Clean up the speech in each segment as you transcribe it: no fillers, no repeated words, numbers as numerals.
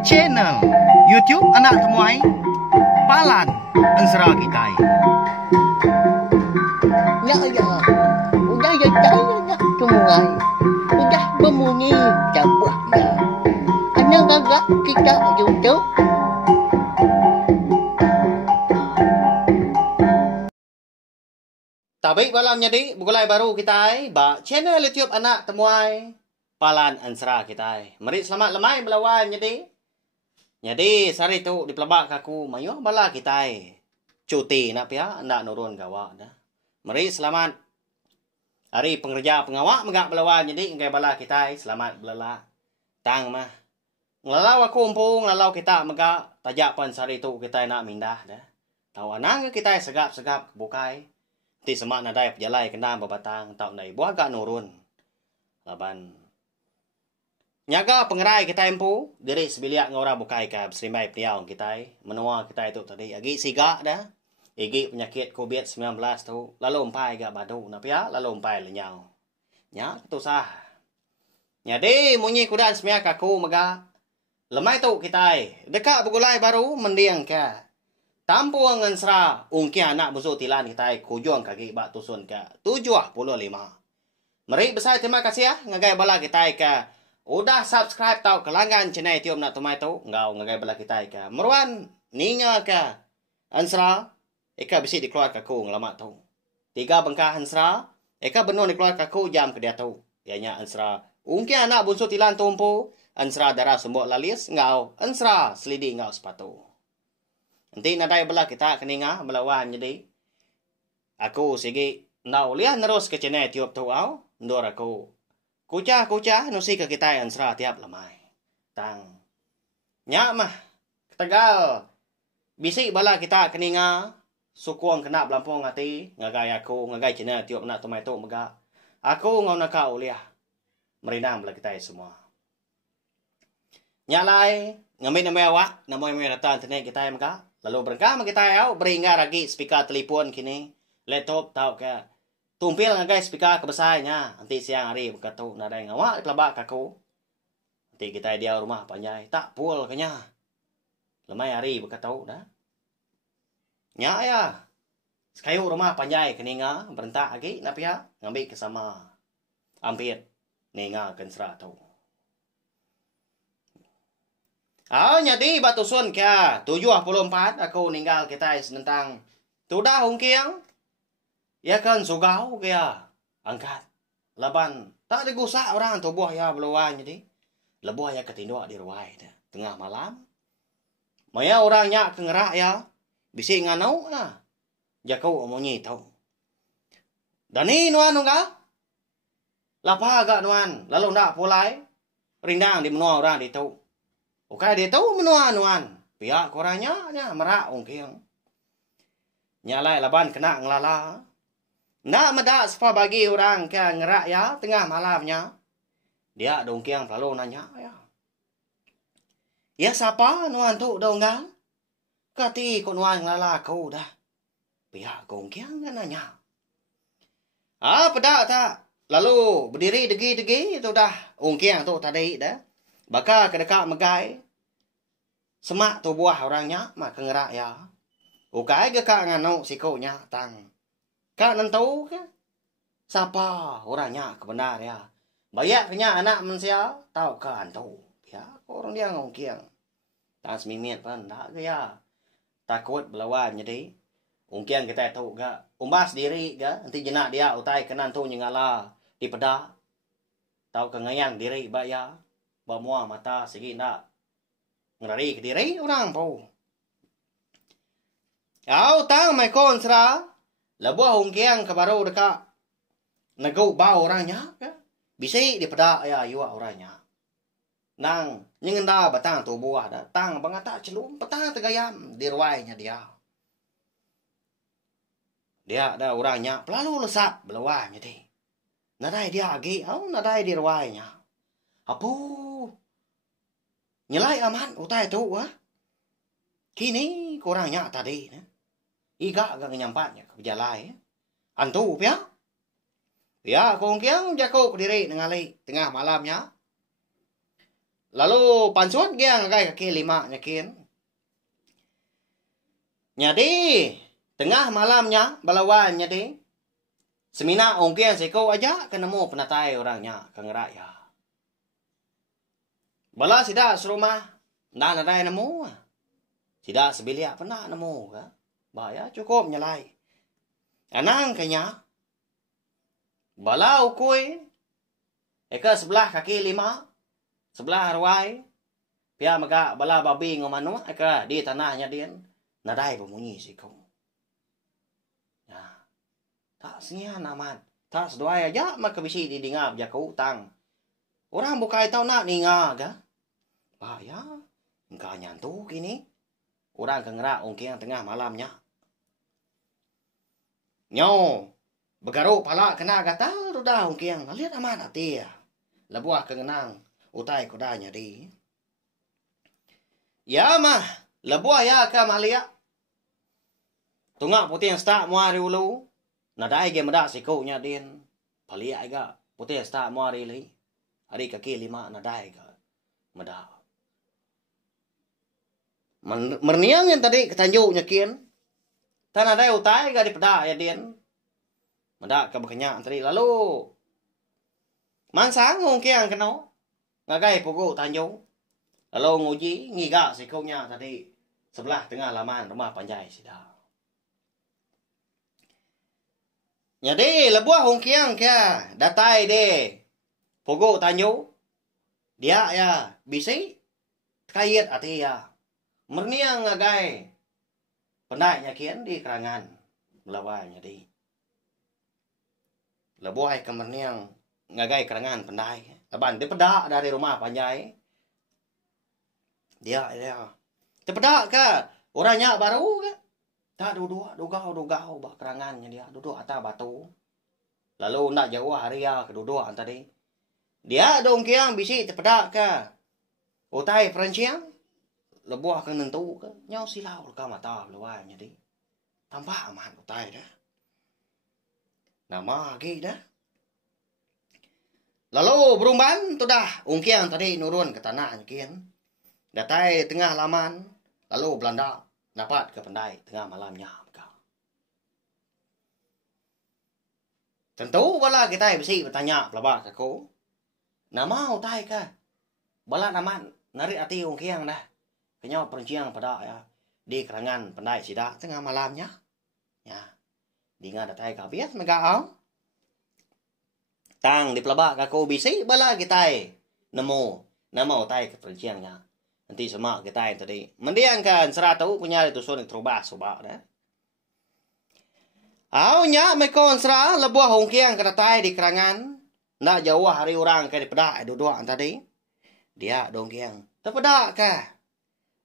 Channel YouTube Anak Temuai Palan Ansara Kitai. Ya ya, udah ya tak temuai, udah berbunyi cabutnya. Anak gagak kita YouTube. Tabik malam jadi bukulai baru kita ba channel YouTube Anak Temuai Palan Ansara Kitai. Mari selamat lemai belawan jadi. Jadi sari tu di pelabak kaku mayo bala kita cuti nak pia nak nurun gawa dah. Mari selamat hari pengerja pengawak megak belawan jadi ngai bala kita selamat belala. Tang mah. Ngelalau aku umpung ngelalau kita megak tajak pan sari tu kita nak mindah dah. Tahu anang kita segap-segap bukai. Ti semak nadai pejalai kena babatang tau nai buah gak nurun. Laban nyaga pengerai kita empu diri sebiliak ngora bukai ka serimai priau kita menua kita itu tadi agi siga dah igi penyakit COVID-19 tu lalu umpai ga badu napia lalu umpai lenyau nya tu sah nyadi munyi kudan semia kaku mega lemai tu kita dekat begulai baru mendiang ka tampuang ngensra ungki anak busu tilan kita kujuang kaki bak tusun ka 75 meri besar terima kasih ya ngagai bala kita ka udah subscribe tau kelangan channel tiom nak tumai tu ngau ngagai bala kita ka meruan ninga ka ansra eka bisi dikeluar kaku ngelamat tu tiga bengkah ansra eka benon dikeluar kaku jam ke dia tu ianya ansra ungki anak bunsu tilan tumpu ansra darah sumbok lalis ngau ansra selidi ngau sepatu nanti nadai bala kita keninga melawan jadi aku sigi nau liah nerus ke channel tiop tu au ndor aku kucah nusi ke kita ansra tiap lemai. Tang. Nyak mah. Tegal. Bisi bala kita keninga. Sukuang kena belampung hati. Ngagai aku. Ngagai cina tiup nak tumai tu mega. Aku ngau nak kau liah. Merinang bala kita semua. Nyak lai. Ngambil nama awak. Nama yang rata internet kita mega. Lalu berengkah kita au. Beringat lagi speaker telefon kini. Laptop tau ke. Tumpil ngagai speaker kebesarnya. Nanti siang hari berkata nadai ngawak pelabak kaku. Nanti kita dia rumah panjai. Tak pul kenya. Lemai hari berkata dah. Nyak ya. Sekayu rumah panjai keninga. Berentak lagi. Napia ngambil kesama. Ampir. Ninga kensra tu. Nyadi batu sun kia. 74 aku ninggal kita senentang. Tudah hungkiang. Ya kan sugau kaya angkat laban tak digusak orang tubuh ya beluan jadi lebuh ya ketinduk di ruai dah tengah malam maya orangnya kengerak ya bisi nganau na jakau omongi tau dani nuan nunggal lapa agak nuan lalu ndak pulai rindang di menua orang di tau okai di tau menua nuan pihak koranya nya merak ungking nyalai laban kena ngelala. Nak medak sepa bagi orang ke ngerak ya tengah malamnya. Dia dongkiang lalu nanya ya. Ya siapa nuan tu donggal? Kati ko nuan ngelala kau dah. Pihak dongkiang nanya. Pedak tak? Lalu berdiri degi-degi tu dah. Ongkiang tu tadi dah. Baka kedekat megai. Semak tu buah orangnya mak ngerak ya. Ukai ke kak nganuk sikonya tang. Kak nentau ke? Siapa orangnya kebenar ya? Banyak kenya anak mensia tahu kan tahu. Ya, orang dia ngongkiang. Tak semimit pun tak ke ya. Takut belawan jadi. Ungkiang kita tahu gak. Umbas diri gak. Nanti jenak dia utai kenan tu nyengala di peda. Tahu kengayang diri ba ya. Bamua mata segi nak. Ngerari ke diri orang pau. Au tang mai konsra. Lebuah ungkiang kebaru dekat negau bau orangnya ya. Bisi di peda ya yuak orangnya. Nang nyengenda batang tu buah dah. Tang bangata celum petang tegayam di ruainya dia. Dia ada orangnya pelalu lesak belawanya deh. Nadai dia lagi, nadai di ruainya. Apu. Nyelai aman utai tu Kini kurangnya tadi iga agak nyampatnya ke jalai. Antu pia. Ya, kongkiang jago ke diri nengali tengah malamnya. Lalu pansuat giang ngagai kaki 5 nyakin. Jadi tengah malamnya balawan jadi semina ongkian seko aja kenemu penatai orangnya kengerak ya. Bala sida serumah ndak nadai nemu. Sida sebilia pernah nemu ka. Bahaya cukup nyalai. Anang kanya bala ukui eka sebelah kaki 5 sebelah arwai pia maga bala babi ngomano eka di tanahnya dia nadai bemunyi siko. Ya. Tak sengian aman. Tak sedoai aja maka bisi didingap ja kau utang. Orang bukai tau nak ninga ga. Bahaya. Engkau nyantu kini. Orang kengerak ongkiang tengah malamnya. Nyo. Begaruk pala kena gatal rudah ongkiang. Lihat aman hati ya. Labuah kengenang. Utai kodanya di. Ya mah. Labuah ya ka malia. Tungak putih yang stak muari ulu. Nadai ge medak sikunya din. Palia ga. Putih yang stak muari li. Hari kaki 5 nadai ga. Medak. Merniang yang tadi ketanjuknya kian. Tan nadai utai ga di pedak ya din. Medak ke bekenyak tadi. Lalu. Mansang ngungkiang kena. Ngagai pugu tanjung. Lalu nguji ngiga sikunya tadi. Sebelah tengah laman rumah panjai sida. Jadi lebuah hongkiang kia datai de pogo tanyo dia ya bisi kayat ati ya merniang ngagai pendai nyakian di kerangan melawai jadi lebuah ke merniang ngagai kerangan pendai leban de pedak dari rumah panjai dia te pedak ka orangnya baru ka. Tak duduk bak kerangannya dia. Duduk atas batu. Lalu nak jauh hari ya keduduk tadi. Dia dong kiang bisi terpedak ke. Utai Franciang. Lebuah ke nentu ke. Nyau silau ke mata lewanya di. Tambah aman utai dah. Nama lagi dah. Lalu berumban tu dah. Ungkiang tadi nurun ke tanah kian. Datai tengah laman. Lalu Belanda. Dapat ke pendai tengah malamnya. Tentu bala kita bisi bertanya pelabak aku. Nama utai ka. Bala nama nari ati ungkiang dah. Kenyau perenciang pada ya. Di kerangan pendai sida tengah malamnya. Ya. Dengan datai kabias megaang. Tang di pelabak aku bisi bala kita nemu. Nama utai ke perenciangnya. Nanti semua kita yang tadi. Mendiangkan 100 punya itu sunik terubah sobak dah. Awnya mekon sera lebuah hongkiang keratai di kerangan. Nak jauh hari orang ke di pedak duduk tadi. Dia dongkiang. Terpedak ke.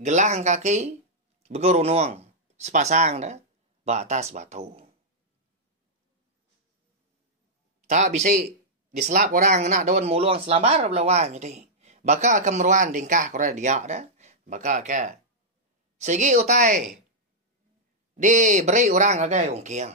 Gelang kaki. Beguru nuang. Sepasang dah. Batas batu. Tak bisa diselap orang nak daun muluang selambar belawan jadi. Baka akan meruan dingkah korang dia dah. Baka ke. Segi utai. Diberi orang agai ungkiang.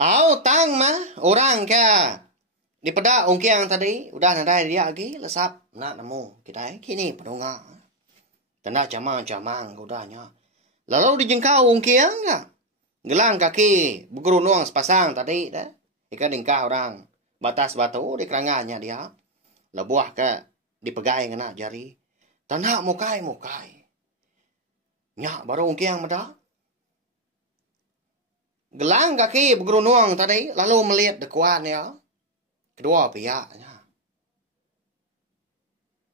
Au tang mah orang ke. Di pedak ungkiang tadi. Udah nadai dia lagi. Lesap nak nemu. Kita kini penunga. Tanda camang-camang udahnya. Lalu dijengkau ungkiang ke. Gelang kaki. Begerunuang sepasang tadi dah. Ikan dingkah orang. Batas batu di kerangannya dia. Lebuah ke dipegai ngena jari. Tanah mukai. Nyak baru ungkiang meda. Gelang kaki begerunuang tadi. Lalu melihat dekuan ya. Kedua pihaknya.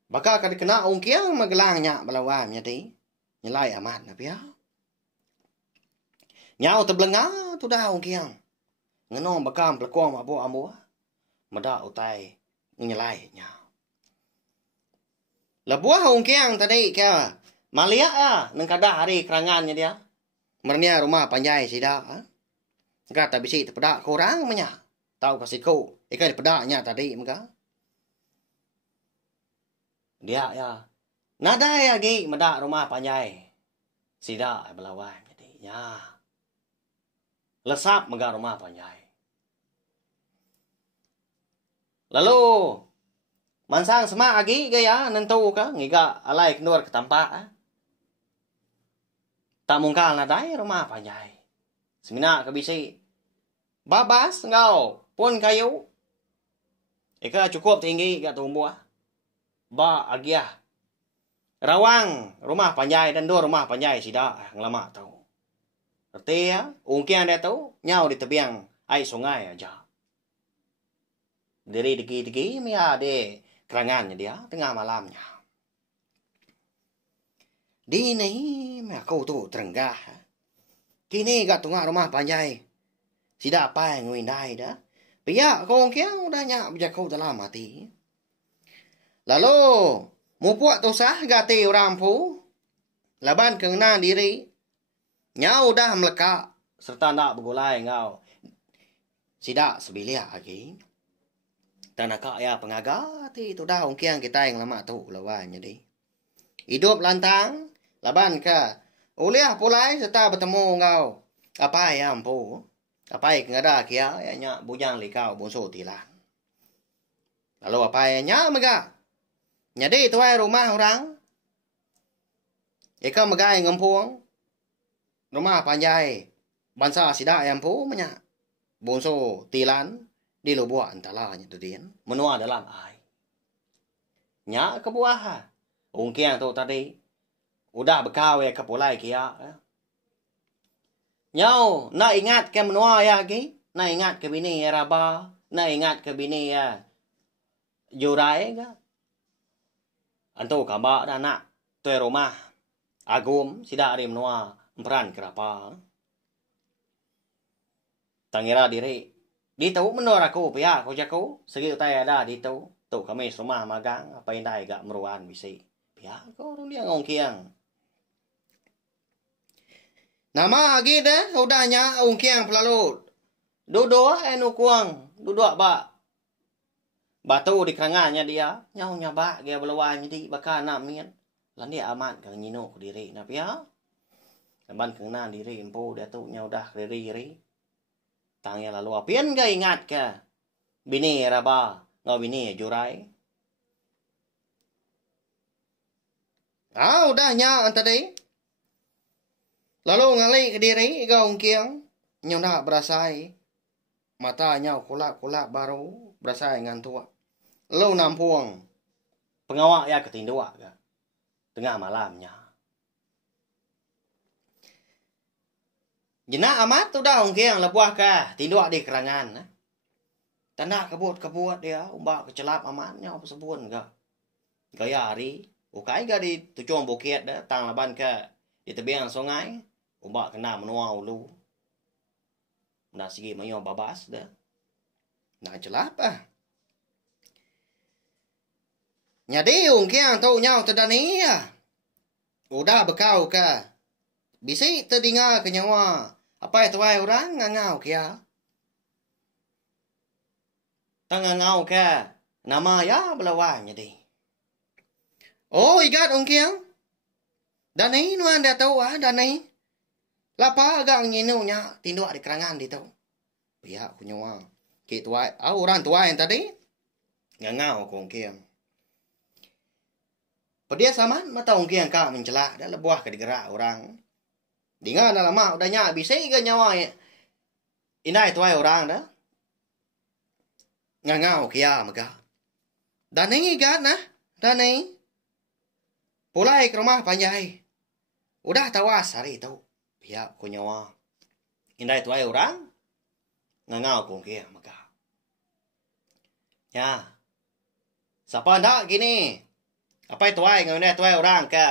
Baka kada kena ungkiang magelangnya belawan jadi. Nyelai amat na pihak. Nyau terbelengah tu dah ungkiang. Ngenong bakam pelekuang mabu ambu. Meda utai. Nyelainya. Lebuah ungkiang tadi ke malia ya nengkada hari kerangannya dia. Mernia rumah panjai sida. Kata bisi terpedak kurang menya. Tahu kasih kau ikan pedaknya tadi muka. Dia ya. Nada ya gi medak rumah panjai. Sida belawan jadi ya. Lesap mega rumah panjai. Lalu Mansang sama agi gaya nentu ka ngiga alai kenur ke tampak. Tak mungkal na dai rumah panjai. Semina ka bisi. Babas ngau pun kayu. Eka cukup tinggi ka tumbuh. Ba agiah. Rawang rumah panjai dan dua rumah panjai sida ngelama tau. Artinya ungkian dia tau nyau di tebiang air sungai aja. Dari degi-degi mia de kerangannya dia tengah malamnya. Di ni mia kau tu terenggah. Kini kat tengah rumah panjai. Sida apa yang ngwindai dah. Pihak kau ungkian udah nyak bijak kau dalam mati. Lalu mupuak tosah gati orang pu. Laban kena diri. Nyau dah melekak. Serta nak bergulai ngau. Sidak sebilia lagi. Dan nak ya pengaga. Itu dah ungkian kita yang lama tu lawan jadi. Hidup lantang. Laban ke. Uliah pulai serta bertemu ngau. Apa yang pu. Apa yang ngada kia. Ya nyak bujang likau bonso tilang. Lalu apa yang nyak megak. Jadi tuai rumah orang. Eka megai ngempuang. Rumah panjai. Bansa sida yang pu menyak. Bonso tilan. Di lubuk antalanya tu dia. Menua dalam air. Nyak ke buah. Ungkian tu tadi. Udah bekau ya ke pulai kia. Nyau. Nak ingat ke menua ya lagi. Nak ingat ke bini ya raba. Nak ingat ke bini ya. Jurai ke. Antu kambak dah nak. Tuai rumah. Agum. Sida ada menua. Emperan kerapa. Tangira diri. Di tahu menurut aku. Pihak aku jaku. Segi utai ada di tahu. Tu kami rumah magang. Apa yang dah agak meruan bisi. Pihak aku tu dia ngongkiang. Nama lagi deh. Udahnya ungkiang pelalut. Duduk enu kuang. Duduk bak. Batu di kerangannya dia. Nyau nyabak. Dia berlawan jadi. Bakal nak mian. Lan dia amat kang nyino ke diri. Nah pihak. Leban kena diri. Empu dia tu nyau dah diri. Tangnya lalu apian gak ingat ke. Bini raba. Ngau bini jurai. Udah nyak tadi. Lalu ngali ke diri. Ika ungkiang. Nyau dah berasai. Mata nyau kulak-kulak baru. Berasai ngantua. Lalu nampuang. Pengawak ya ketindua ke. Tengah malamnya. Jenak amat tu dah ungkiang lebuah ke. Tindua di kerangan. Tanda kebut-kebut dia. Umbak kecelap amatnya. Apa sebun ke. Gaya hari. Ukai ke di tujuan bukit dah. Tang laban ke. Di tebiang sungai. Umbak kena menua ulu. Nak segi mayo babas dah. Nak celap ah. Nyadi ungkiang tu nyau terdani ya. Udah bekau ke. Bisi terdengar ke nyawa. Apa itu orang ngangau kia. Tangangau ke. Nama ya belawan jadi. Oh igat ungkiang. Dani nuan dia tahu dani. Lapa agak nginunya. Tinduk di kerangan di tu. Pihak ku nyawa. Ki tuai. Orang tua yang tadi. Ngangau ku ungkiang. Pedia saman mata ungkiang kau mencelak. Dah lebuah ke digerak orang. Dengar dah lama udah nyak bisa ke nyawa ya. Inai tuai orang dah. Ngangau kia mega. Dan ini igat nah. Dan ini. Pulai ke rumah panjai. Udah tawas hari itu. Pihak ku nyawa. Inai tuai orang. Ngangau ku kia mega. Ya. Siapa ndak gini. Apa itu tuai ngai tuai orang ke.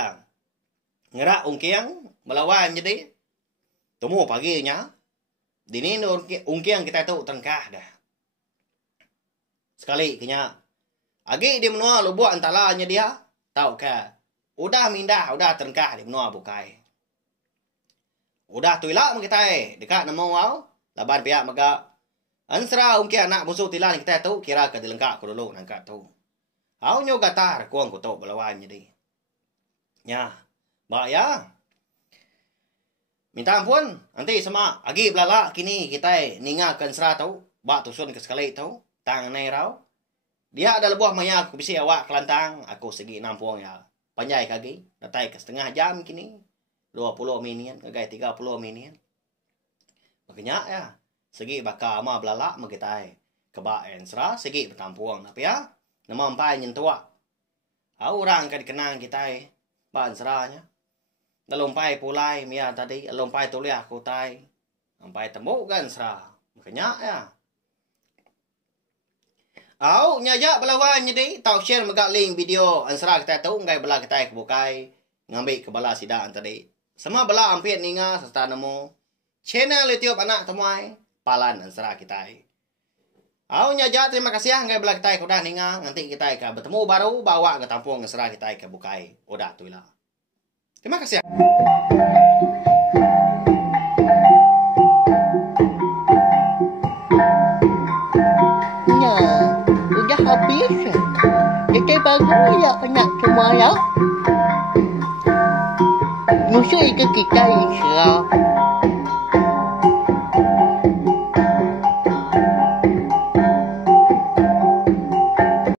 Ngerak ungkiang. Melawan jadi. Temu paginya. Dini ungkiang kita tu tengkah dah. Sekali kenya. Agi di menua lubuk antalanya dia. Tahu ke. Udah mindah. Udah tengkah di menua bukai. Udah tuilak kita dekat nama wau. Laban pihak maka. Ansra ungkiang nak musuh tilan kita tu. Kira ke dilengkak ku dulu nangkat tu. Au nyo gatar. Kuang ku tu melawan jadi. Ya. Bak ya. Minta ampun, nanti sama agi belala kini kita ningakan serah tahu, bak tusun ke sekali tahu, tang nai rau. Dia ada lebuh maya aku bisi awak kelantang. Aku segi nampung ya. Panjai kagi. Datai ke setengah jam kini. 20 minian. Kagai 30 minian. Makanya ya. Segi baka ama belalak magitai. Keba ensra segi bertampuang. Tapi ya. Nama empai nyentua. Orang kan dikenang kita. Ba ensranya. Dalompai pulai mia tadi. Dalompai tuliah kutai. Empai temu kan ensra. Makanya ya. Au nyajak belawan jadi tau share megak link video ansra kita tahu ngai bela kita kebukai ngambil ke bala sidaan tadi. Semua bela ampit ninga serta nemu channel YouTube anak temuai palan ansra kita. Au nyajak terima kasih ngai bela kita udah ninga nanti kita akan bertemu baru bawa ke tampung ansra kita kebukai. Udah tu lah. Terima kasih. Habis kita baru ya anak semua ya. Musuh itu kita insya